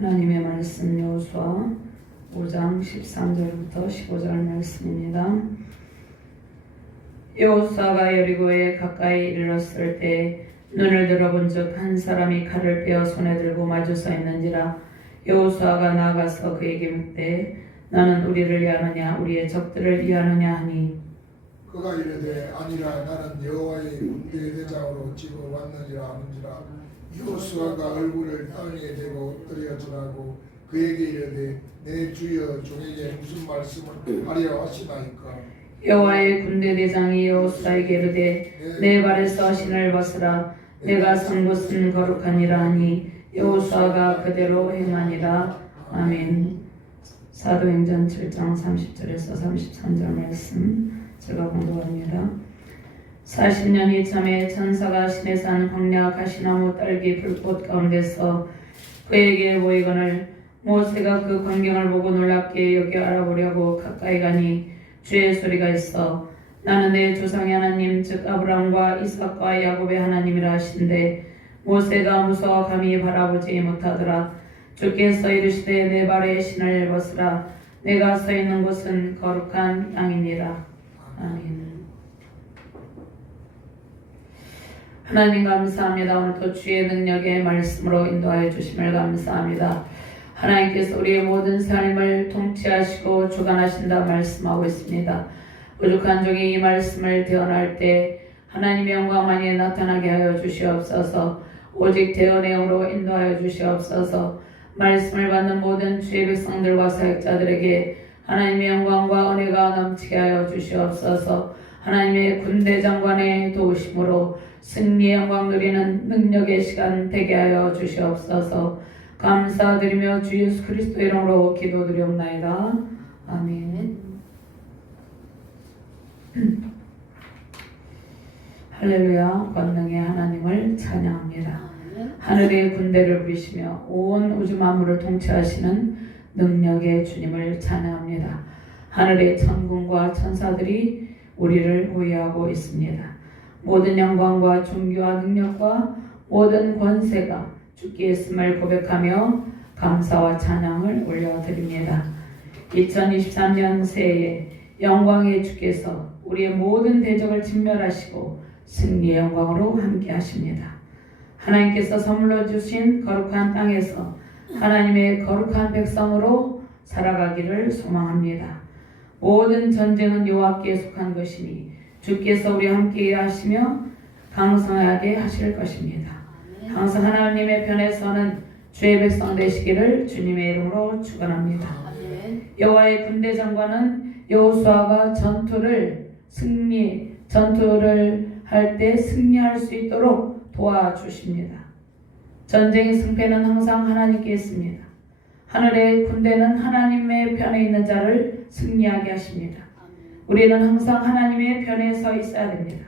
하나님의 말씀 여호수아 5장 13절부터 15절 말씀입니다. 여호수아가 여리고에 가까이 이르렀을 때 눈을 들어본즉 한 사람이 칼을 빼어 손에 들고 마주 서 있는지라. 여호수아가 나아가서 그에게 묻되 너는 우리를 위하느냐 우리의 적들을 위하느냐 하니 그가 이르되 아니라 나는 여호와의 군대 대장으로 지고 왔느니라 하는지라. 여호수아가 얼굴을 땅에 대고 엎드려지라고 그에게 이르되 내 주여 종에게 무슨 말씀을 하려 하시나이까. 여호와의 군대 대장이 여호수아에게 이르되 내 발에서 신을 벗으라. 내가 선 곳은 거룩하니라 하니 여호수아가 그대로 행하니라. 아멘. 사도행전 7장 30절에서 33절 말씀 제가 공부합니다. 40년이 참에 천사가 신에 산 광야 가시나무 딸기 불꽃 가운데서 그에게 보이거늘 모세가 그 광경을 보고 놀랍게 여겨 알아보려고 가까이 가니 주의 소리가 있어 나는 내 조상의 하나님 즉 아브라함과 이삭과 야곱의 하나님이라 하신대. 모세가 무서워 감히 바라보지 못하더라. 주께서 이르시되 내 발에 신을 벗으라. 내가 서 있는 곳은 거룩한 땅이니라. 아멘. 하나님 감사합니다. 오늘도 주의 능력의 말씀으로 인도하여 주심을 감사합니다. 하나님께서 우리의 모든 삶을 통치하시고 주관하신다 말씀하고 있습니다. 부족한 종이 이 말씀을 대언할 때 하나님의 영광만이 나타나게 하여 주시옵소서. 오직 대언행으로 인도하여 주시옵소서. 말씀을 받는 모든 주의 백성들과 사역자들에게 하나님의 영광과 은혜가 넘치게 하여 주시옵소서. 하나님의 군대 장관의 도우심으로 승리의 영광 누리는 능력의 시간 되게 하여 주시옵소서. 감사드리며 주 예수 그리스도 이름으로 기도드리옵나이다. 아멘. 할렐루야. 권능의 하나님을 찬양합니다. 하늘의 군대를 부리시며 온 우주 만물을 통치하시는 능력의 주님을 찬양합니다. 하늘의 천군과 천사들이 우리를 호위하고 있습니다. 모든 영광과 존귀와 능력과 모든 권세가 주께 있음을 고백하며 감사와 찬양을 올려드립니다. 2023년 새해 영광의 주께서 우리의 모든 대적을 진멸하시고 승리의 영광으로 함께 하십니다. 하나님께서 선물로 주신 거룩한 땅에서 하나님의 거룩한 백성으로 살아가기를 소망합니다. 모든 전쟁은 여호와께 속한 것이니 주께서 우리와 함께 일하시며 강성하게 하실 것입니다. 항상 하나님의 편에 서는 주의 백성 되시기를 주님의 이름으로 축원합니다. 여호와의 군대 장관은 여호수아가 전투를 할 때 승리할 수 있도록 도와주십니다. 전쟁의 승패는 항상 하나님께 있습니다. 하늘의 군대는 하나님의 편에 있는 자를 승리하게 하십니다. 우리는 항상 하나님의 편에 서 있어야 됩니다.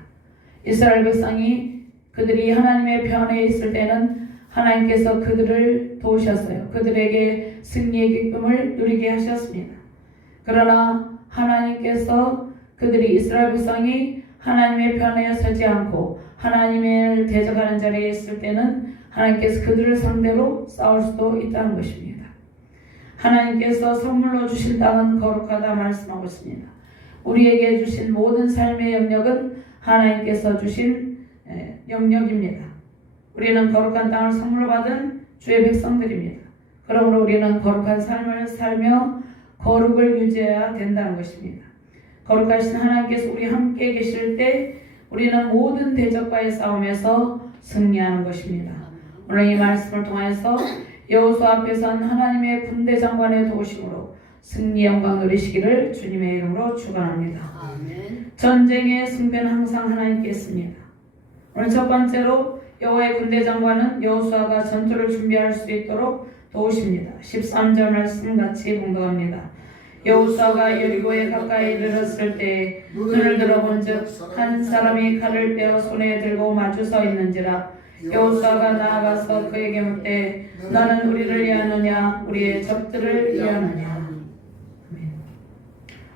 이스라엘 백성이 그들이 하나님의 편에 있을 때는 하나님께서 그들을 도우셨어요. 그들에게 승리의 기쁨을 누리게 하셨습니다. 그러나 하나님께서 그들이 이스라엘 백성이 하나님의 편에 서지 않고 하나님을 대적하는 자리에 있을 때는 하나님께서 그들을 상대로 싸울 수도 있다는 것입니다. 하나님께서 선물로 주신 땅은 거룩하다 말씀하고 있습니다. 우리에게 주신 모든 삶의 영역은 하나님께서 주신 영역입니다. 우리는 거룩한 땅을 선물로 받은 주의 백성들입니다. 그러므로 우리는 거룩한 삶을 살며 거룩을 유지해야 된다는 것입니다. 거룩하신 하나님께서 우리 함께 계실 때 우리는 모든 대적과의 싸움에서 승리하는 것입니다. 오늘 이 말씀을 통해서 여호수아 앞에선 하나님의 군대 장관의 도우심으로 승리 영광 누리시기를 주님의 이름으로 축원합니다. 전쟁의 승패는 항상 하나님께 있습니다. 오늘 첫 번째로 여호와의 군대 장관은 여호수아가 전투를 준비할 수 있도록 도우십니다. 13절 말씀 같이 봉독합니다. 여호수아가 여리고에 가까이 이르렀을 때 눈을 들어본즉 한 사람이 칼을 빼어 손에 들고 마주 서 있는지라. 여호수아가 나아가서 그에게 묻되 너는 우리를 위하느냐 우리의 적들을 위하느냐.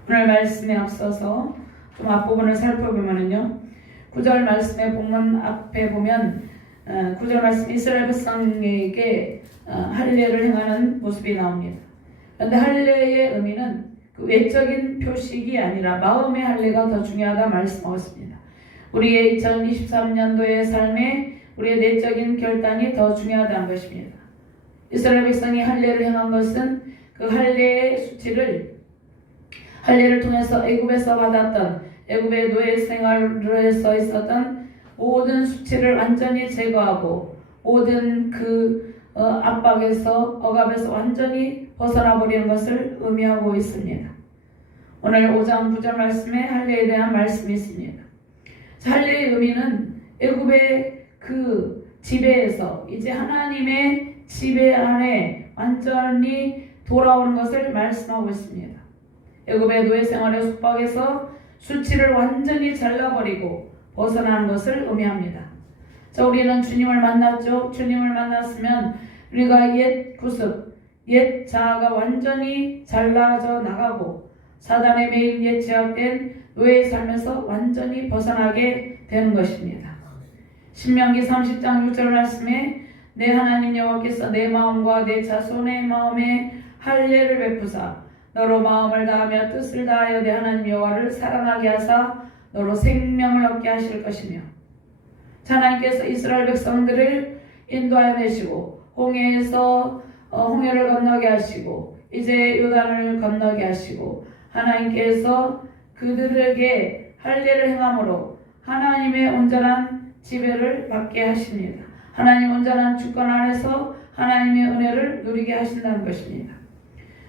오늘 말씀에 앞서서 좀 앞부분을 살펴보면요. 9절 말씀의 본문 앞에 보면 9절 말씀 이스라엘 백성에게 할례를 행하는 모습이 나옵니다. 그런데 할례의 의미는 그 외적인 표식이 아니라 마음의 할례가 더 중요하다 말씀하셨습니다. 우리의 2023년도의 삶에 우리의 내적인 결단이 더 중요하다는 것입니다. 이스라엘 백성이 할례를 행한 것은 그 할례의 수치를 할례를 통해서 애굽에서 받았던 애굽의 노예 생활에서 있었던 모든 수치를 완전히 제거하고 모든 그 압박에서 억압에서 완전히 벗어나 버리는 것을 의미하고 있습니다. 오늘 5장 9절 말씀에 할례에 대한 말씀이 있습니다. 할례의 의미는 애굽의 그 지배에서 이제 하나님의 지배 안에 완전히 돌아오는 것을 말씀하고 있습니다. 애굽의 노예 생활의 속박에서 수치를 완전히 잘라버리고 벗어나는 것을 의미합니다. 자, 우리는 주님을 만났죠. 주님을 만났으면 우리가 옛 구습, 옛 자아가 완전히 잘라져 나가고 사단의 매일 옛 제약된 노예의 삶에서 완전히 벗어나게 되는 것입니다. 신명기 30장 6절 말씀에 내 하나님 여호와께서 내 마음과 내 자손의 마음에 할례를 베푸사 너로 마음을 다하며 뜻을 다하여 내 하나님 여호와를 사랑하게 하사 너로 생명을 얻게 하실 것이며 하나님께서 이스라엘 백성들을 인도하여 내시고 홍해에서 홍해를 건너게 하시고 이제 요단을 건너게 하시고 하나님께서 그들에게 할례를 행함으로 하나님의 온전한 지배를 받게 하십니다. 하나님 온전한 주권 안에서 하나님의 은혜를 누리게 하신다는 것입니다.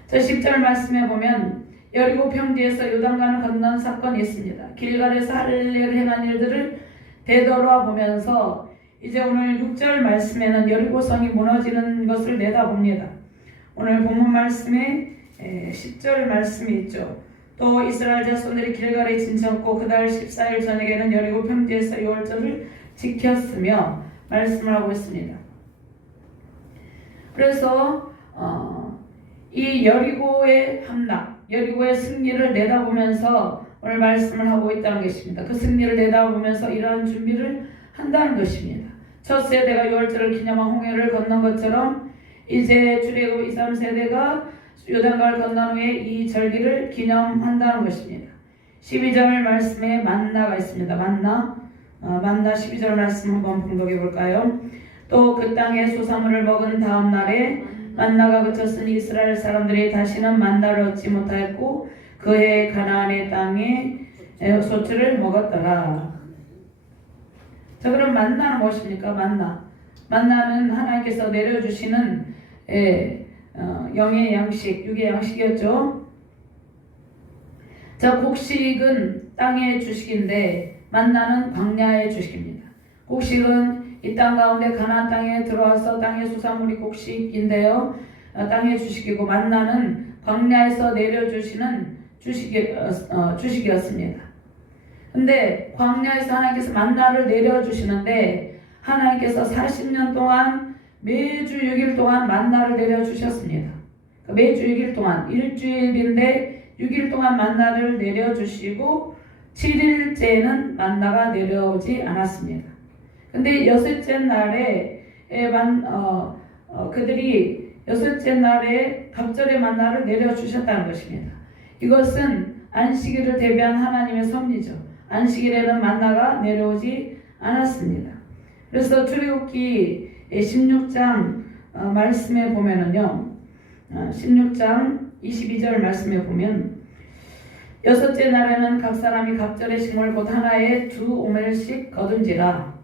저 10절 말씀에 보면 여리고 평지에서 요단강을 건넌 사건이 있습니다. 길갈에서 할례를 행한 일들을 되돌아 보면서 이제 오늘 6절 말씀에는 여리고성이 무너지는 것을 내다봅니다. 오늘 본문 말씀에 10절 말씀이 있죠. 또 이스라엘 자손들이 길갈에 진쳤고 그달 14일 저녁에는 여리고 평지에서 유월절을 지켰으며 말씀을 하고 있습니다. 그래서 이 여리고의 함락, 여리고의 승리를 내다보면서 오늘 말씀을 하고 있다는 것입니다. 그 승리를 내다보면서 이러한 준비를 한다는 것입니다. 첫 세대가 유월절을 기념한 홍해를 건넌 것처럼 이제 출애굽 2, 3세대가 요단강을 건넌 후에 이 절기를 기념한다는 것입니다. 12절 말씀에 만나가 있습니다. 만나 12절 말씀 한번 봉독해 볼까요? 또 그 땅에 소사물을 먹은 다음 날에 만나가 그쳤으니 이스라엘 사람들이 다시는 만나를 얻지 못하였고 그해 가나안의 땅에 소출을 먹었더라. 자, 그럼 만나는 무엇입니까? 만나는 하나님께서 내려주시는 영의 양식, 육의 양식이었죠. 자, 곡식은 땅의 주식인데 만나는 광야의 주식입니다. 곡식은 이 땅 가운데 가나안 땅에 들어와서 땅의 수산물이 곡식인데요. 땅의 주식이고 만나는 광야에서 내려주시는 주식이었습니다. 근데 광야에서 하나님께서 만나를 내려주시는데 하나님께서 40년 동안 매주 6일 동안 만나를 내려주셨습니다. 매주 6일 동안 일주일인데 6일 동안 만나를 내려주시고 7일째는 만나가 내려오지 않았습니다. 근데 여섯째 날에 그들이 여섯째 날에 갑절의 만나를 내려주셨다는 것입니다. 이것은 안식일을 대비한 하나님의 섭리죠. 안식일에는 만나가 내려오지 않았습니다. 그래서 출애굽기 16장 말씀에 보면은요, 16장 22절 말씀에 보면 여섯째 날에는 각 사람이 갑절의 식물 곧 하나에 2오멜씩 거둔지라.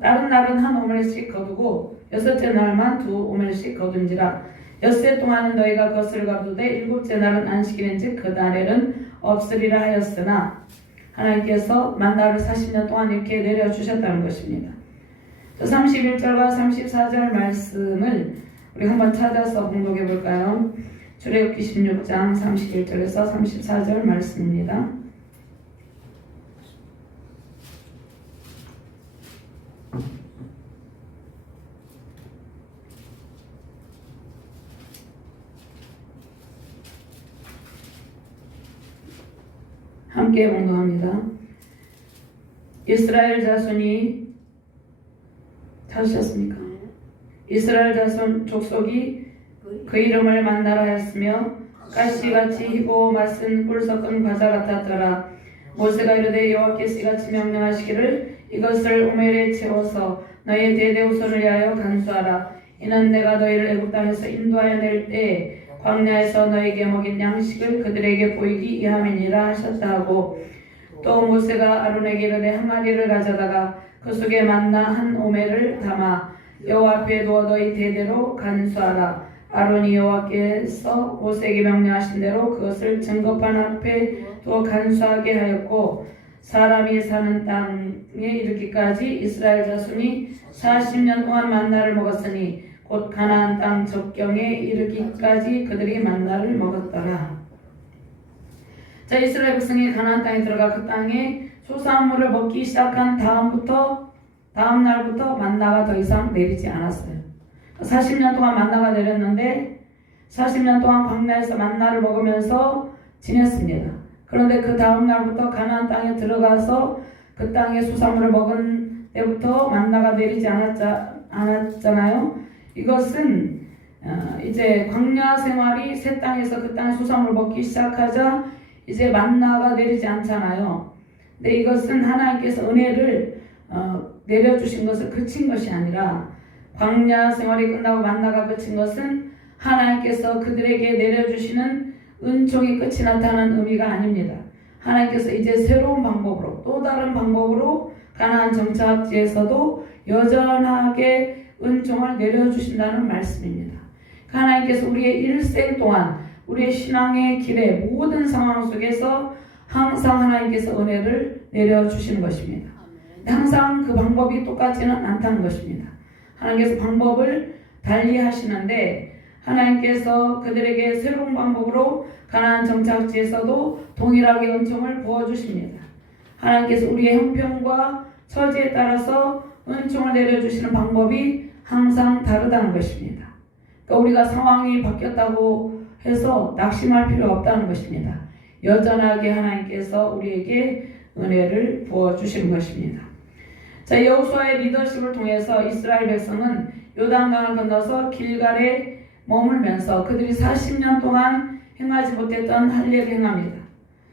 다른 날은 1오멜씩 거두고 여섯째 날만 2오멜씩 거둔지라. 엿새 동안은 너희가 그것을 거두되 7째 날은 안식일인즉 그 날에는 없으리라 하였으나 하나님께서 만나를 40년 동안 이렇게 내려주셨다는 것입니다. 31절과 34절 말씀을 우리 한번 찾아서 공독해 볼까요? 출애굽기 16장 31절에서 34절 말씀입니다. 함께 공독합니다. 이스라엘 자손이 찾으셨습니까? 이스라엘 자손 족속이 그 이름을 만나라 하였으며 가시같이 희고 맛은 꿀 섞은 과자 같았더라. 모세가 이르되 여호와께서 이같이 명령하시기를 이것을 오멜에 채워서 너희의 대대 후손을 위하여 간수하라. 이는 내가 너희를 애굽 땅에서 인도하여 낼 때 광야에서 너희에게 먹인 양식을 그들에게 보이기 위함이니라 하셨다 하고 또 모세가 아론에게 이르되 항아리를 가져다가 그 속에 만나 한 오멜을 담아 여호와 앞에 두어 너희 대대로 간수하라. 아론이 여호와께서 모세에게 명령하신 대로 그것을 증거판 앞에 두어 간수하게 하였고 사람이 사는 땅에 이르기까지 이스라엘 자손이 40년 동안 만나를 먹었으니 곧 가나안 땅 접경에 이르기까지 그들이 만나를 먹었더라. 자, 이스라엘 백성이 가나안 땅에 들어가 그 땅에 소산물을 먹기 시작한 다음 날부터 만나가 더 이상 내리지 않았어요. 40년 동안 만나가 내렸는데 40년 동안 광야에서 만나를 먹으면서 지냈습니다. 그런데 그 다음 날부터 가나안 땅에 들어가서 그 땅에 소산물을 먹은 때부터 만나가 내리지 않았잖아요. 이것은 이제 광야 생활이 새 땅에서 그 땅의 소산물을 먹기 시작하자 이제 만나가 내리지 않잖아요. 근데 이것은 하나님께서 은혜를 내려주신 것을 그친 것이 아니라 광야 생활이 끝나고 만나가 그친 것은 하나님께서 그들에게 내려주시는 은총이 끝이 났다는 의미가 아닙니다. 하나님께서 이제 새로운 방법으로 또 다른 방법으로 가나안 정착지에서도 여전하게 은총을 내려주신다는 말씀입니다. 하나님께서 우리의 일생 동안 우리의 신앙의 길의 모든 상황 속에서 항상 하나님께서 은혜를 내려주시는 것입니다. 항상 그 방법이 똑같지는 않다는 것입니다. 하나님께서 방법을 달리 하시는데 하나님께서 그들에게 새로운 방법으로 가나안 정착지에서도 동일하게 은총을 부어주십니다. 하나님께서 우리의 형편과 처지에 따라서 은총을 내려주시는 방법이 항상 다르다는 것입니다. 그러니까 우리가 상황이 바뀌었다고 해서 낙심할 필요 없다는 것입니다. 여전하게 하나님께서 우리에게 은혜를 부어주시는 것입니다. 자, 여호수아의 리더십을 통해서 이스라엘 백성은 요단강을 건너서 길갈에 머물면서 그들이 40년 동안 행하지 못했던 할 일을 행합니다.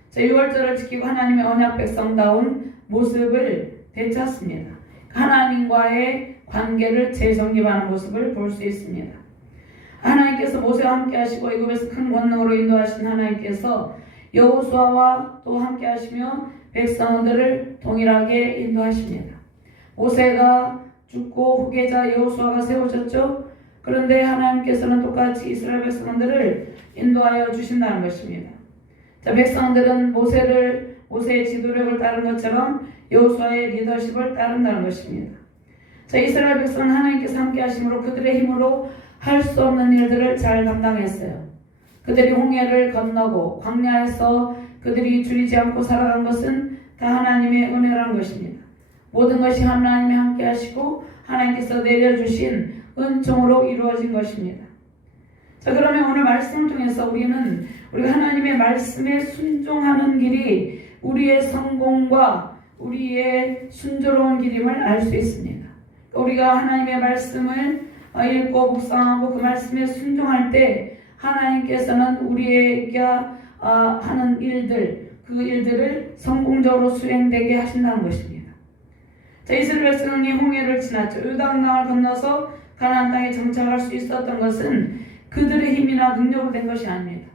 자, 6월절을 지키고 하나님의 언약 백성다운 모습을 되찾습니다. 하나님과의 관계를 재정립하는 모습을 볼 수 있습니다. 하나님께서 모세와 함께 하시고 애굽에서 큰 권능으로 인도하신 하나님께서 여호수아와 또 함께 하시며 백성들을 동일하게 인도하십니다. 모세가 죽고 후계자 여호수아가 세워졌죠. 그런데 하나님께서는 똑같이 이스라엘 백성들을 인도하여 주신다는 것입니다. 자, 백성들은 모세의 지도력을 따른 것처럼 여호수아의 리더십을 따른다는 것입니다. 자, 이스라엘 백성은 하나님께서 함께 하심으로 그들의 힘으로 할 수 없는 일들을 잘 감당했어요. 그들이 홍해를 건너고 광야에서 그들이 줄이지 않고 살아간 것은 다 하나님의 은혜라는 것입니다. 모든 것이 하나님이 함께 하시고 하나님께서 내려주신 은총으로 이루어진 것입니다. 자, 그러면 오늘 말씀을 통해서 우리가 하나님의 말씀에 순종하는 길이 우리의 성공과 우리의 순조로운 길임을 알 수 있습니다. 우리가 하나님의 말씀을 읽고 묵상하고 그 말씀에 순종할 때 하나님께서는 우리에게 하는 일들, 그 일들을 성공적으로 수행되게 하신다는 것입니다. 자, 이스라엘 백성이 홍해를 지났죠. 요단강을 건너서 가나안 땅에 정착할 수 있었던 것은 그들의 힘이나 능력으로 된 것이 아닙니다.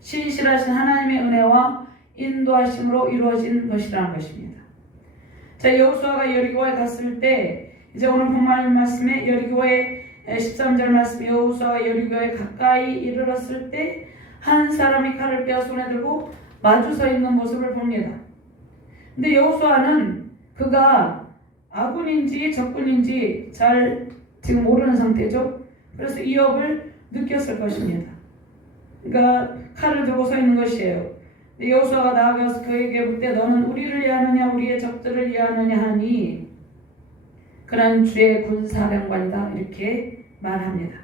신실하신 하나님의 은혜와 인도하심으로 이루어진 것이라는 것입니다. 자, 여호수아가 여리고에 갔을 때 이제 오늘 본문 말씀에 여리고의 13절 말씀 여호수아가 여리고에 가까이 이르렀을 때 한 사람이 칼을 빼어 손에 들고 마주 서 있는 모습을 봅니다. 근데 여호수아는 그가 아군인지 적군인지 잘 지금 모르는 상태죠. 그래서 위협을 느꼈을 것입니다. 그러니까 칼을 들고 서 있는 것이에요. 여호수아가 나아가서 그에게 묻되 너는 우리를 위하느냐 우리의 적들을 위하느냐 하니 그는 주의 군사령관이다 이렇게 말합니다.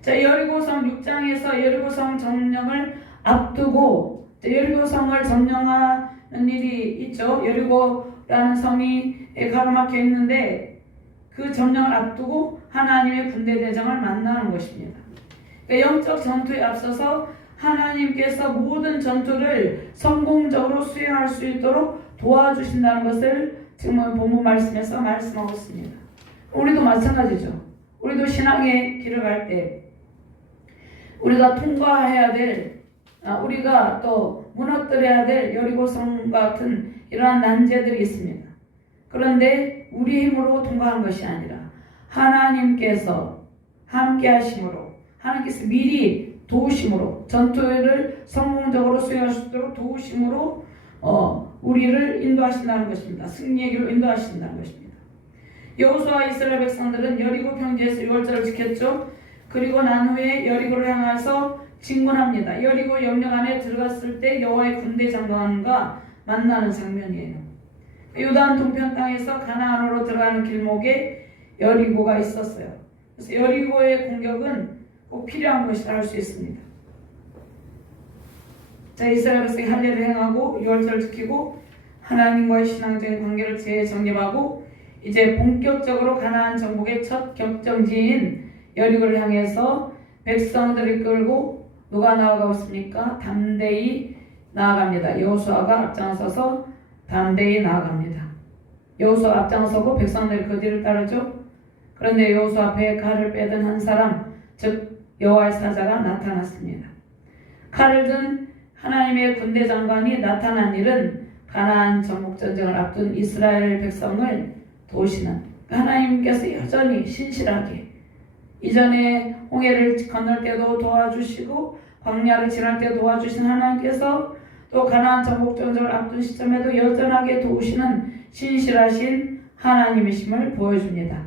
자, 여리고성 6장에서 여리고성 점령을 앞두고 여리고성을 점령하는 일이 있죠. 여리고라는 성이 가로막혀 있는데 그 점령을 앞두고 하나님의 군대 대장을 만나는 것입니다. 그러니까 영적 전투에 앞서서 하나님께서 모든 전투를 성공적으로 수행할 수 있도록 도와주신다는 것을 지금 본문 말씀에서 말씀하고 있습니다. 우리도 마찬가지죠. 우리도 신앙의 길을 갈 때 우리가 통과해야 될, 우리가 또 무너뜨려야 될 여리고성 같은 이러한 난제들이 있습니다. 그런데 우리 힘으로 통과한 것이 아니라 하나님께서 함께 하심으로, 하나님께서 미리 도우심으로, 전투를 성공적으로 수행할 수 있도록 도우심으로 우리를 인도하신다는 것입니다. 승리의 길로 인도하신다는 것입니다. 여호수아와 이스라엘 백성들은 여리고 평지에서 유월절을 지켰죠. 그리고 난 후에 여리고를 향해서 진군합니다. 여리고 영역 안에 들어갔을 때 여호와의 군대 장관과 만나는 장면이에요. 요단 동편 땅에서 가나안으로 들어가는 길목에 여리고가 있었어요. 그래서 여리고의 공격은 꼭 필요한 것이라 할 수 있습니다. 자, 이스라엘 백성이 할례를 행하고 유월절을 지키고 하나님과의 신앙적인 관계를 재정립하고 이제 본격적으로 가나안 정복의 첫 격정지인 여리고를 향해서 백성들을 끌고 누가 나아가고 있습니까? 담대히 나아갑니다. 여호수아가 앞장서서 담대히 나아갑니다. 여호수아 앞장서고 백성들이 그 뒤를 따르죠. 그런데 여호수아 앞에 칼을 빼든 한 사람, 즉 여호와의 사자가 나타났습니다. 칼을 든 하나님의 군대 장관이 나타난 일은 가나안 정복 전쟁을 앞둔 이스라엘 백성을 도우시는, 하나님께서 여전히 신실하게 이전에 홍해를 건널 때도 도와주시고 광야를 지날 때 도와주신 하나님께서 또 가나안 정복 전쟁을 앞둔 시점에도 여전하게 도우시는 신실하신 하나님이심을 보여줍니다.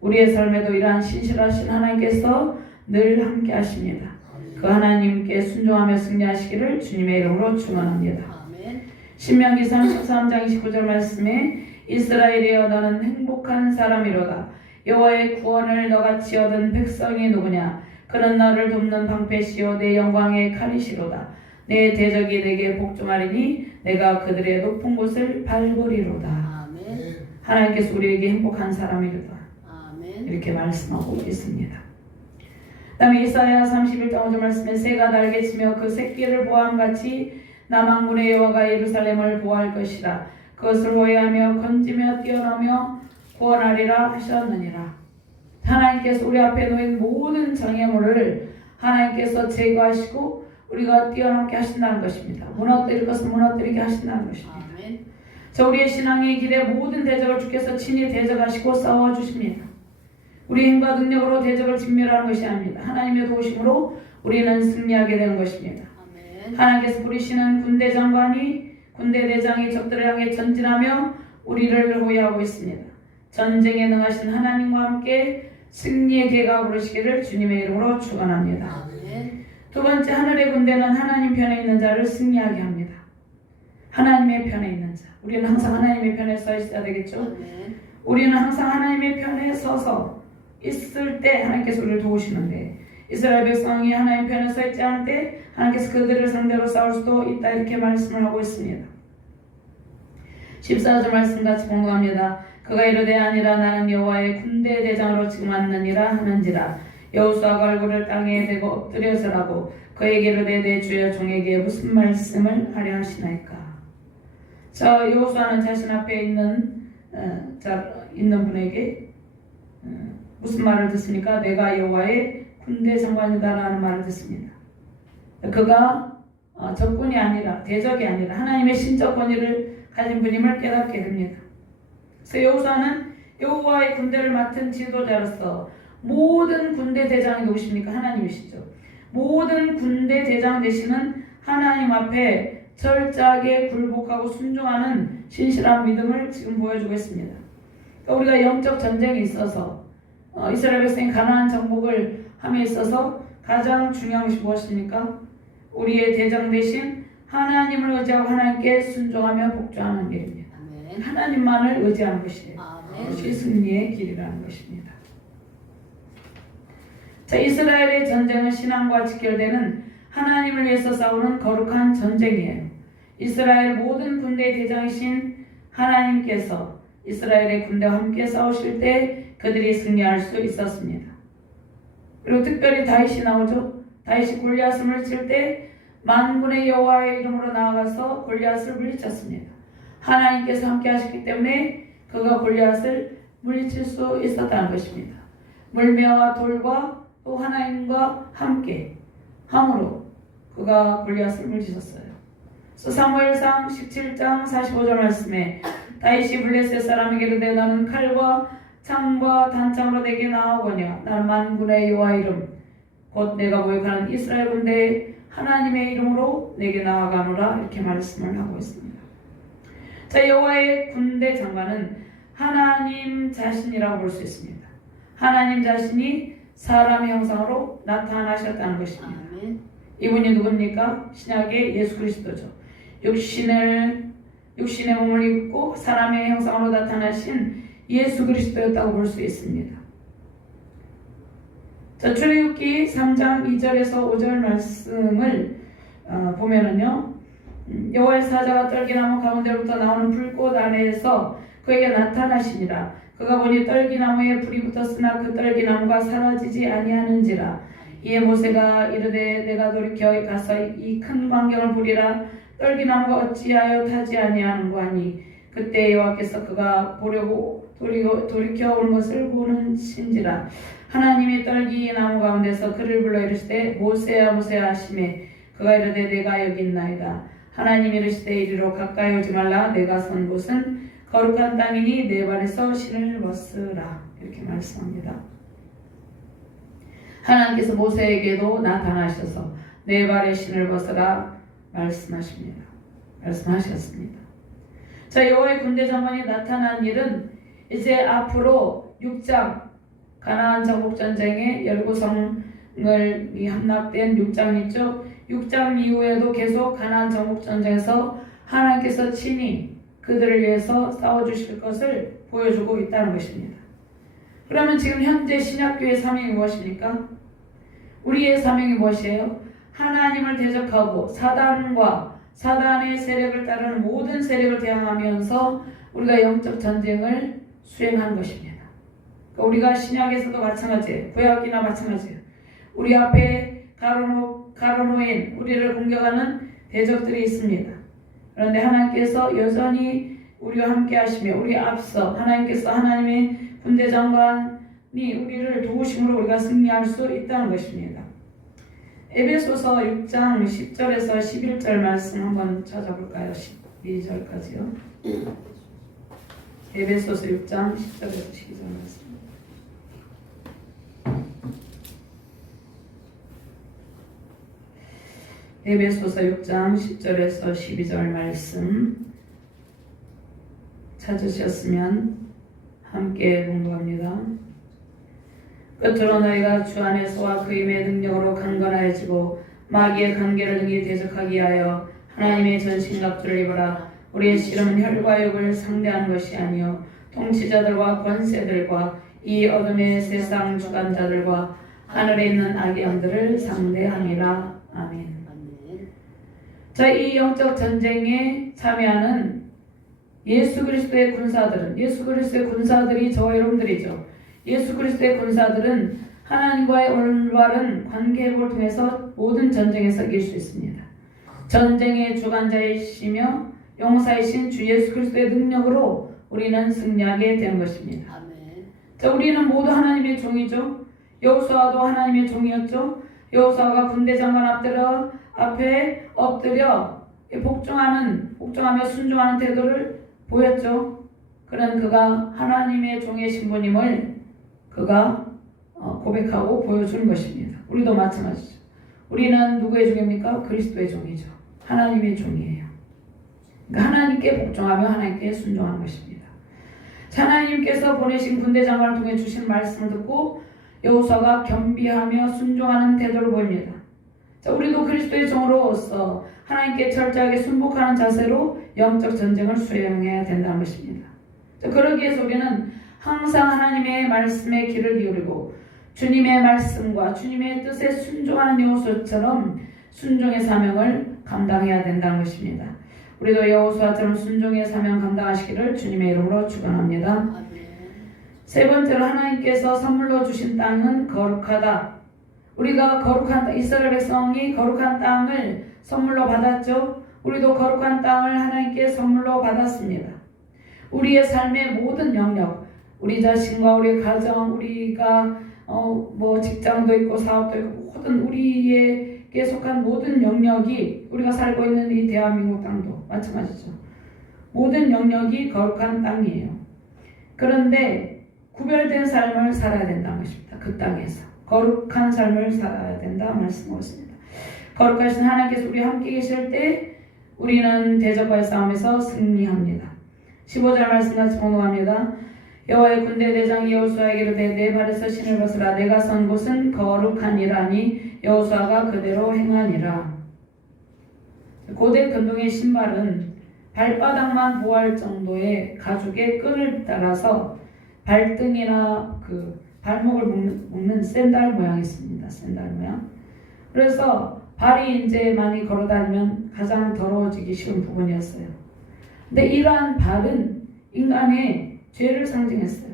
우리의 삶에도 이러한 신실하신 하나님께서 늘 함께 하십니다. 그 하나님께 순종하며 승리하시기를 주님의 이름으로 축원합니다. 신명기 33장 29절 말씀에 이스라엘이여 너는 행복한 사람이로다. 여호와의 구원을 너같이 얻은 백성이 누구냐? 그는 너를 돕는 방패시요 내 영광의 칼이시로다. 내 대적이 내게 복종하리니 내가 그들의 높은 곳을 밟으리로다. 아멘. 하나님께서 우리에게 행복한 사람이로다. 아멘. 이렇게 말씀하고 있습니다. 다음에 이사야 31장 5절 말씀에 새가 날개치며 그 새끼를 보함같이 남왕군의 여호와가 예루살렘을 보호할 것이라. 그것을 호위하며 건지며 뛰어넘며 구원하리라 하셨느니라. 하나님께서 우리 앞에 놓인 모든 장애물을 하나님께서 제거하시고 우리가 뛰어넘게 하신다는 것입니다. 무너뜨릴 것은 무너뜨리게 하신다는 것입니다. 아멘. 자, 우리의 신앙의 길에 모든 대적을 주께서 친히 대적하시고 싸워주십니다. 우리 힘과 능력으로 대적을 진멸하는 것이 아닙니다. 하나님의 도우심으로 우리는 승리하게 되는 것입니다. 아멘. 하나님께서 부리시는 군대 장관이, 군대 대장이 적들을 향해 전진하며 우리를 호위하고 있습니다. 전쟁에 능하신 하나님과 함께 승리의 계가 부르시기를 주님의 이름으로 축원합니다. 아멘. 두 번째, 하늘의 군대는 하나님 편에 있는 자를 승리하게 합니다. 하나님의 편에 있는 자. 우리는 항상 하나님의 편에 서 있어야 되겠죠. 아멘. 우리는 항상 하나님의 편에 서서 있을 때 하나님께서 우리를 도우시는데, 이스라엘 백성이 하나님 편에 서 있지 않을 때 하나님께서 그들을 상대로 싸울 수도 있다, 이렇게 말씀을 하고 있습니다. 14절 말씀 같이 공부합니다. 그가 이르되 아니라 나는 여호와의 군대 대장으로 지금 왔느니라 하는지라. 여호수아가 얼굴을 땅에 대고 엎드려 절하고 그에게 이르되 내 주여 종에게 무슨 말씀을 하려 하시나이까. 자, 여호수아는 자신 앞에 있는 분에게 무슨 말을 듣습니까? 내가 여호와의 군대 장관이다라는 말을 듣습니다. 그가 적군이 아니라, 대적이 아니라 하나님의 신적 권위를 가진 분임을 깨닫게 됩니다. 그래서 여호수아는 여호와의 군대를 맡은 지도자로서 모든 군대 대장이 누구십니까? 하나님이시죠. 모든 군대 대장 되시는 하나님 앞에 철저하게 굴복하고 순종하는 신실한 믿음을 지금 보여주고 있습니다. 그러니까 우리가 영적 전쟁에 있어서 이스라엘 백성이 가나안 정복을 함에 있어서 가장 중요한 것이 무엇입니까? 우리의 대장 대신 하나님을 의지하고 하나님께 순종하며 복종하는 일입니다. 아멘. 하나님만을 의지하는 것이에요. 아멘. 그것이 승리의 길이라는 것입니다. 자, 이스라엘의 전쟁은 신앙과 직결되는 하나님을 위해서 싸우는 거룩한 전쟁이에요. 이스라엘 모든 군대의 대장이신 하나님께서 이스라엘의 군대와 함께 싸우실 때 그들이 승리할 수 있었습니다. 그리고 특별히 다윗이 나오죠. 다윗이 골리앗을 물리칠 때 만군의 여호와의 이름으로 나아가서 골리앗을 물리쳤습니다. 하나님께서 함께 하셨기 때문에 그가 골리앗을 물리칠 수 있었다는 것입니다. 물매와 돌과 또 하나님과 함께 함으로 그가 골리앗을 물리쳤어요. 사무엘상 17장 45절 말씀에 다윗이 블레셋 사람에게 이르되 너는 칼과 창과 단창으로 내게 나아오거냐 나는 만군의 여호와 이름 곧 내가 모욕하는 이스라엘 군대의 하나님의 이름으로 내게 나아가노라 이렇게 말씀을 하고 있습니다. 자, 여호와의 군대 장관은 하나님 자신이라고 볼 수 있습니다. 하나님 자신이 사람의 형상으로 나타나셨다는 것입니다. 아멘. 이분이 누굽니까? 신약의 예수 그리스도죠. 육신의 몸을 입고 사람의 형상으로 나타나신 예수 그리스도였다고 볼 수 있습니다. 자, 출애굽기 3장 2절에서 5절 말씀을 보면은요, 여호와의 사자가 떨기나무 가운데로부터 나오는 불꽃 안에서 그에게 나타나시니라. 그가 보니 떨기나무에 불이 붙었으나 그 떨기나무가 사라지지 아니하는지라. 이에 모세가 이르되 내가 돌이켜 가서 이 큰 광경을 보리라. 떨기나무가 어찌하여 타지 아니하는고 하니 그때 여호와께서 그가 보려고 돌이켜 온 것을 보는 신지라. 하나님이 떨기나무 가운데서 그를 불러 이르시되 모세야 모세야 하시매 그가 이르되 내가 여기 있나이다. 하나님이 이르시되 이리로 가까이 오지 말라. 내가 선 곳은 거룩한 땅이니 내 발에서 신을 벗으라. 이렇게 말씀합니다. 하나님께서 모세에게도 나타나셔서 내 발에 신을 벗으라 말씀하십니다. 말씀하셨습니다. 자, 여호와의 군대 장관이 나타난 일은 이제 앞으로 6장 가나안 정복 전쟁의 열고성을 함락된 6장 있죠. 6장 이후에도 계속 가나안 정복 전쟁에서 하나님께서 친히 그들을 위해서 싸워주실 것을 보여주고 있다는 것입니다. 그러면 지금 현재 신약교회의 사명이 무엇입니까? 우리의 사명이 무엇이에요? 하나님을 대적하고 사단의 세력을 따르는 모든 세력을 대항하면서 우리가 영적 전쟁을 수행하는 것입니다. 그러니까 우리가 신약에서도 마찬가지예요. 구약이나 마찬가지예요. 우리 앞에 가로놓인 우리를 공격하는 대적들이 있습니다. 그런데 하나님께서 여전히 우리와 함께 하시며 우리 앞서 하나님께서 하나님의 군대 장관이 우리를 도우심으로 우리가 승리할 수 있다는 것입니다. 에베소서 6장 10절에서 11절 말씀 한번 찾아볼까요? 12절까지요. 에베소서 6장 10절에서 12절 말씀. 에베소서 6장 10절에서 12절 말씀 찾으셨으면 함께 공부합니다. 끝으로 너희가 주 안에서와 그 힘의 능력으로 강건하여지고 마귀의 관계를 능히 대적하기 위하여 하나님의 전신갑주를 입어라. 우리의 씨름은 혈과 육을 상대하는 것이 아니요 통치자들과 권세들과 이 어둠의 세상 주관자들과 하늘에 있는 악의 영들을 상대함이라. 아멘. 자, 이 영적 전쟁에 참여하는 예수 그리스도의 군사들이 저와 여러분들이죠. 예수 그리스도의 군사들은 하나님과의 올바른 관계 회복을 통해서 모든 전쟁에서 이길 수 있습니다. 전쟁의 주관자이시며 용사이신 주 예수 그리스도의 능력으로 우리는 승리하게 된 것입니다. 아멘. 자, 우리는 모두 하나님의 종이죠. 여호수아도 하나님의 종이었죠. 여호수아가 군대 장관 앞에 엎드려 복종하며 순종하는 태도를 보였죠. 그는 그가 하나님의 종의 신분임을 그가 고백하고 보여준 것입니다. 우리도 마찬가지죠. 우리는 누구의 종입니까? 그리스도의 종이죠. 하나님의 종이에요. 그러니까 하나님께 복종하며 하나님께 순종하는 것입니다. 하나님께서 보내신 군대 장관을 통해 주신 말씀을 듣고 여호수아가 겸비하며 순종하는 태도를 보입니다. 자, 우리도 그리스도의 종으로서 하나님께 철저하게 순복하는 자세로 영적 전쟁을 수행해야 된다는 것입니다. 자, 그러기 위해서 우리는 항상 하나님의 말씀에 귀를 기울이고 주님의 말씀과 주님의 뜻에 순종하는 여호수아처럼 순종의 사명을 감당해야 된다는 것입니다. 우리도 여호수아처럼 순종의 사명 감당하시기를 주님의 이름으로 축원합니다. 세 번째로 하나님께서 선물로 주신 땅은 거룩하다. 우리가 거룩한 땅, 이스라엘 백성이 거룩한 땅을 선물로 받았죠. 우리도 거룩한 땅을 하나님께 선물로 받았습니다. 우리의 삶의 모든 영역, 우리 자신과 우리 가정, 우리가 직장도 있고 사업도 있고 모든 우리에게 속한 모든 영역이, 우리가 살고 있는 이 대한민국 땅도 마찬가지죠. 모든 영역이 거룩한 땅이에요. 그런데 구별된 삶을 살아야 된다는 것입니다. 그 땅에서 거룩한 삶을 살아야 된다 말씀하십니다. 거룩하신 하나님께서 우리 함께 계실 때 우리는 대적과의 싸움에서 승리합니다. 15절 말씀같이 공부합니다. 여호와의 군대 대장 여호수아에게 이르되 내 발에서 신을 벗으라. 내가 선 곳은 거룩하니라니 여호수아가 그대로 행하니라. 고대 근동의 신발은 발바닥만 보호할 정도의 가죽의 끈을 따라서 발등이나 그 발목을 묶는 샌들 모양이 있습니다. 샌들 모양. 그래서 발이 이제 많이 걸어다니면 가장 더러워지기 쉬운 부분이었어요. 근데 이러한 발은 인간의 죄를 상징했어요.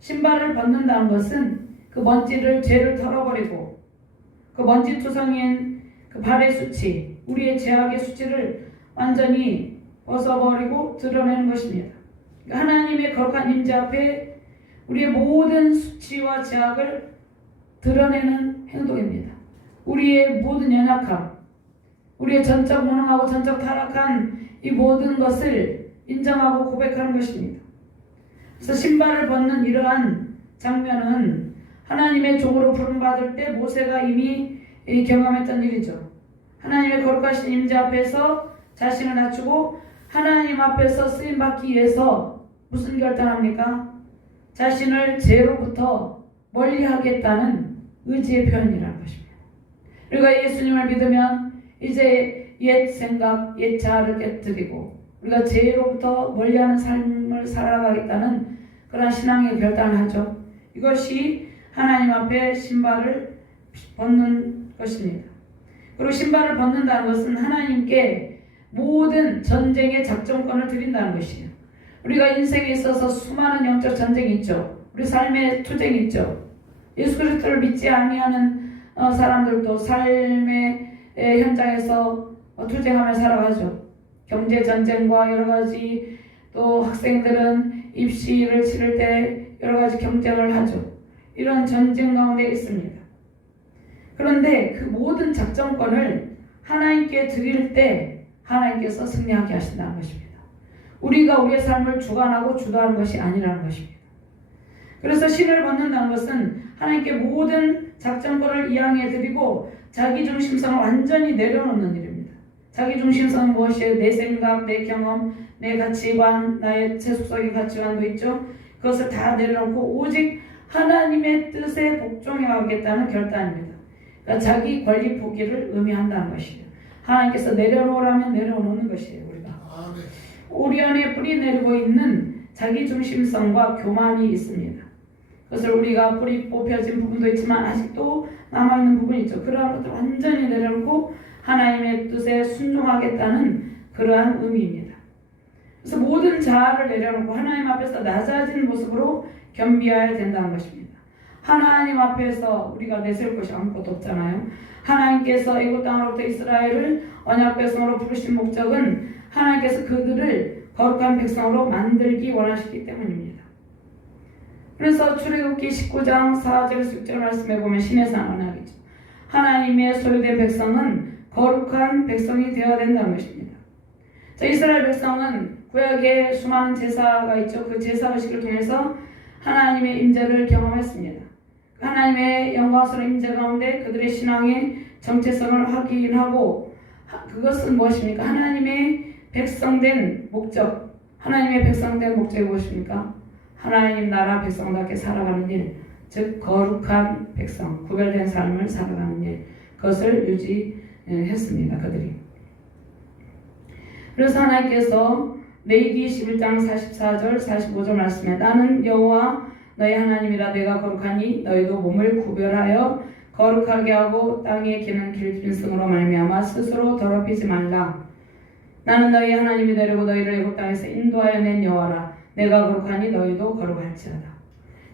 신발을 벗는다는 것은 그 먼지를, 죄를 털어버리고 그 먼지 투성인 그 발의 수치, 우리의 죄악의 수치를 완전히 벗어버리고 드러내는 것입니다. 하나님의 거룩한 임재 앞에 우리의 모든 수치와 죄악을 드러내는 행동입니다. 우리의 모든 연약함, 우리의 전적 무능하고 전적 타락한 이 모든 것을 인정하고 고백하는 것입니다. 그래서 신발을 벗는 이러한 장면은 하나님의 종으로 부름받을 때 모세가 이미 경험했던 일이죠. 하나님의 거룩하신 임재 앞에서 자신을 낮추고 하나님 앞에서 쓰임받기 위해서 무슨 결단합니까? 자신을 죄로부터 멀리하겠다는 의지의 표현이라는 것입니다. 우리가 예수님을 믿으면 이제 옛 생각, 옛 자아를 깨뜨리고 우리가 죄로부터 멀리하는 삶을 살아가겠다는 그런 신앙의 결단을 하죠. 이것이 하나님 앞에 신발을 벗는 것입니다. 그리고 신발을 벗는다는 것은 하나님께 모든 전쟁의 작전권을 드린다는 것이에요. 우리가 인생에 있어서 수많은 영적 전쟁이 있죠. 우리 삶의 투쟁이 있죠. 예수 그리스도를 믿지 아니하는 사람들도 삶의 현장에서 투쟁하며 살아가죠. 경제 전쟁과 여러 가지, 또 학생들은 입시를 치를 때 여러 가지 경쟁을 하죠. 이런 전쟁 가운데 있습니다. 그런데 그 모든 작전권을 하나님께 드릴 때 하나님께서 승리하게 하신다는 것입니다. 우리가 우리의 삶을 주관하고 주도하는 것이 아니라는 것입니다. 그래서 신을 벗는다는 것은 하나님께 모든 작전권을 이양해 드리고 자기 중심성을 완전히 내려놓는 일입니다. 자기 중심성은 무엇이에요? 내 생각, 내 경험, 내 가치관, 나의 세속적인 가치관도 있죠. 그것을 다 내려놓고 오직 하나님의 뜻에 복종해 가겠다는 결단입니다. 그러니까 자기 권리 포기를 의미한다는 것이에요. 하나님께서 내려놓으라면 내려놓는 것이에요. 우리가 우리 안에 뿌리 내리고 있는 자기 중심성과 교만이 있습니다. 그것을 우리가 뿌리 뽑혀진 부분도 있지만 아직도 남아있는 부분이 있죠. 그러한 것들 완전히 내려놓고 하나님의 뜻에 순종하겠다는 그러한 의미입니다. 그래서 모든 자아를 내려놓고 하나님 앞에서 낮아진 모습으로 겸비해야 된다는 것입니다. 하나님 앞에서 우리가 내세울 것이 아무것도 없잖아요. 하나님께서 애굽 땅으로부터 이스라엘을 언약 백성으로 부르신 목적은 하나님께서 그들을 거룩한 백성으로 만들기 원하시기 때문입니다. 그래서 출애굽기 19장 4절에서 6절 말씀해 보면 시내산 언약이죠. 하나님의 소유된 백성은 거룩한 백성이 되어야 된다는 것입니다. 자, 이스라엘 백성은 구약에 수많은 제사가 있죠. 그 제사의식을 통해서 하나님의 임재를 경험했습니다. 하나님의 영광스러운 임재 가운데 그들의 신앙의 정체성을 확인하고, 그것은 무엇입니까? 하나님의 백성된 목적, 하나님의 백성된 목적이 무엇입니까? 하나님 나라 백성답게 살아가는 일, 즉 거룩한 백성, 구별된 삶을 살아가는 일, 그것을 유지했습니다. 그들이. 그래서 하나님께서 레위기 11장 44절 45절 말씀에 나는 여호와 너희 하나님이라 내가 거룩하니 너희도 몸을 구별하여 거룩하게 하고 땅에 기는 길짐승으로 말미암아 스스로 더럽히지 말라. 나는 너희 하나님이 되려고 너희를 애굽 땅에서 인도하여 낸 여호와라. 내가 거룩하니 너희도 거룩할지어다.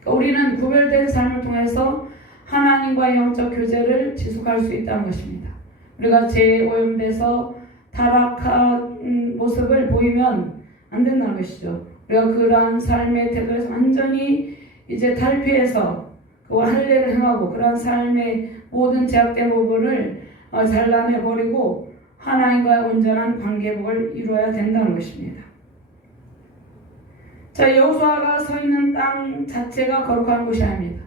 그러니까 우리는 구별된 삶을 통해서 하나님과의 영적 교제를 지속할 수 있다는 것입니다. 우리가 재오염돼서 타락한 모습을 보이면 안 된다는 것이죠. 우리가 그러한 삶의 태도에서 완전히 이제 탈피해서 그 할례를 행하고 그러한 삶의 모든 제약된 부분을 잘라내버리고 하나님과의 온전한 관계복을 이루어야 된다는 것입니다. 자, 여호수아가 서 있는 땅 자체가 거룩한 곳이 아닙니다.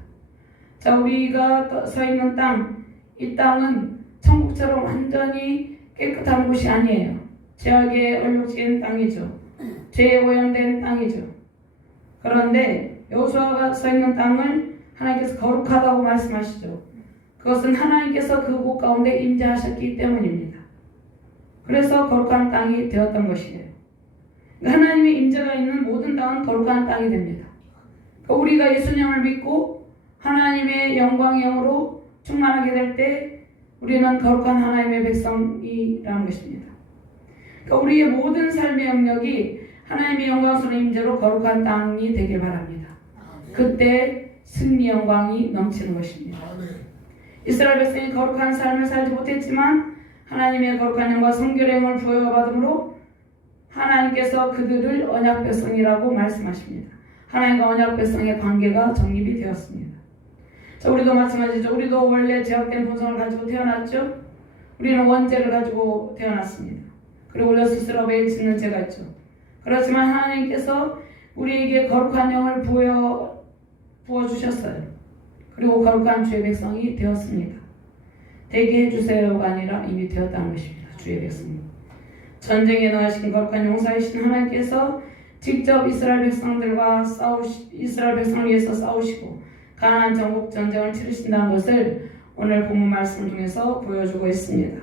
자, 우리가 서 있는 땅, 이 땅은 천국처럼 완전히 깨끗한 곳이 아니에요. 죄악에 얼룩진 땅이죠. 죄에 오염된 땅이죠. 그런데 여호수아가 서 있는 땅을 하나님께서 거룩하다고 말씀하시죠. 그것은 하나님께서 그곳 가운데 임재하셨기 때문입니다. 그래서 거룩한 땅이 되었던 것이에요. 하나님의 임재가 있는 모든 땅은 거룩한 땅이 됩니다. 우리가 예수님을 믿고 하나님의 영광의 영으로 충만하게 될 때 우리는 거룩한 하나님의 백성이라는 것입니다. 우리의 모든 삶의 영역이 하나님의 영광스러운 임재로 거룩한 땅이 되길 바랍니다. 그때 승리 영광이 넘치는 것입니다. 이스라엘 백성이 거룩한 삶을 살지 못했지만 하나님의 거룩한 영과 성결의 영을 부여받음으로 하나님께서 그들을 언약 백성이라고 말씀하십니다. 하나님과 언약 백성의 관계가 정립이 되었습니다. 자, 우리도 마찬가지죠. 우리도 원래 제약된 본성을 가지고 태어났죠. 우리는 원죄를 가지고 태어났습니다. 그리고 우리가 스스로 매일 짓는 죄가 있죠. 그렇지만 하나님께서 우리에게 거룩한 영을 부어주셨어요. 그리고 거룩한 주의 백성이 되었습니다. 되게 해주세요가 아니라 이미 되었다는 것입니다. 주의 백성이. 전쟁에 나가신 거룩한 용사이신 하나님께서 직접 이스라엘 백성을 위해서 싸우시고 가나안 정복 전쟁을 치르신다는 것을 오늘 본문 말씀을 통해서 보여주고 있습니다.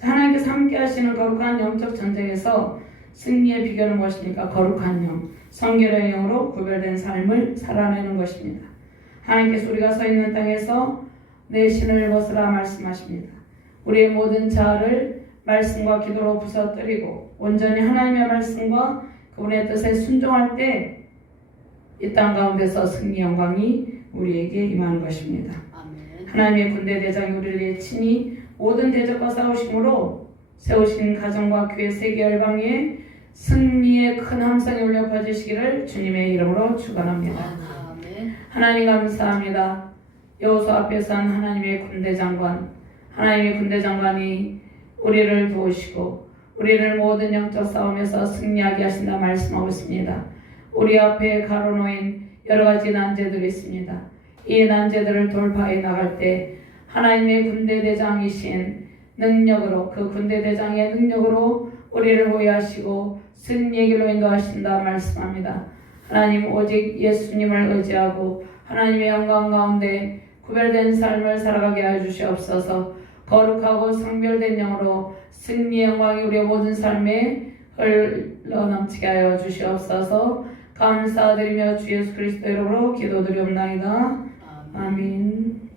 하나님께서 함께 하시는 거룩한 영적 전쟁에서 승리의 비결은 무엇입니까? 거룩한 영, 성결의 영으로 구별된 삶을 살아내는 것입니다. 하나님께서 우리가 서 있는 땅에서 내 신을 벗으라 말씀하십니다. 우리의 모든 자아를 말씀과 기도로 부서뜨리고 온전히 하나님의 말씀과 그분의 뜻에 순종할 때 이 땅 가운데서 승리 영광이 우리에게 임하는 것입니다. 아멘. 하나님의 군대 대장이 우리를 위해 친히 모든 대적과 싸우심으로 세우신 가정과 교회 세계 열방에 승리의 큰 함성이 울려 퍼지시기를 주님의 이름으로 축원합니다. 아멘. 하나님 감사합니다. 여호수아 앞에 선 하나님의 군대 장관, 하나님의 군대 장관이 우리를 도우시고 우리를 모든 영적 싸움에서 승리하게 하신다 말씀하고 있습니다. 우리 앞에 가로놓인 여러 가지 난제들이 있습니다. 이 난제들을 돌파해 나갈 때 하나님의 군대 대장이신 능력으로, 그 군대 대장의 능력으로 우리를 호위하시고 승리의 길로 인도하신다 말씀합니다. 하나님, 오직 예수님을 의지하고 하나님의 영광 가운데 구별된 삶을 살아가게 하여 주시옵소서. 거룩하고 성별된 영으로 승리의 영광이 우리의 모든 삶에 흘러넘치게 하여 주시옵소서. 감사드리며 주 예수 그리스도 이름으로 기도드리옵나이다. 아멘.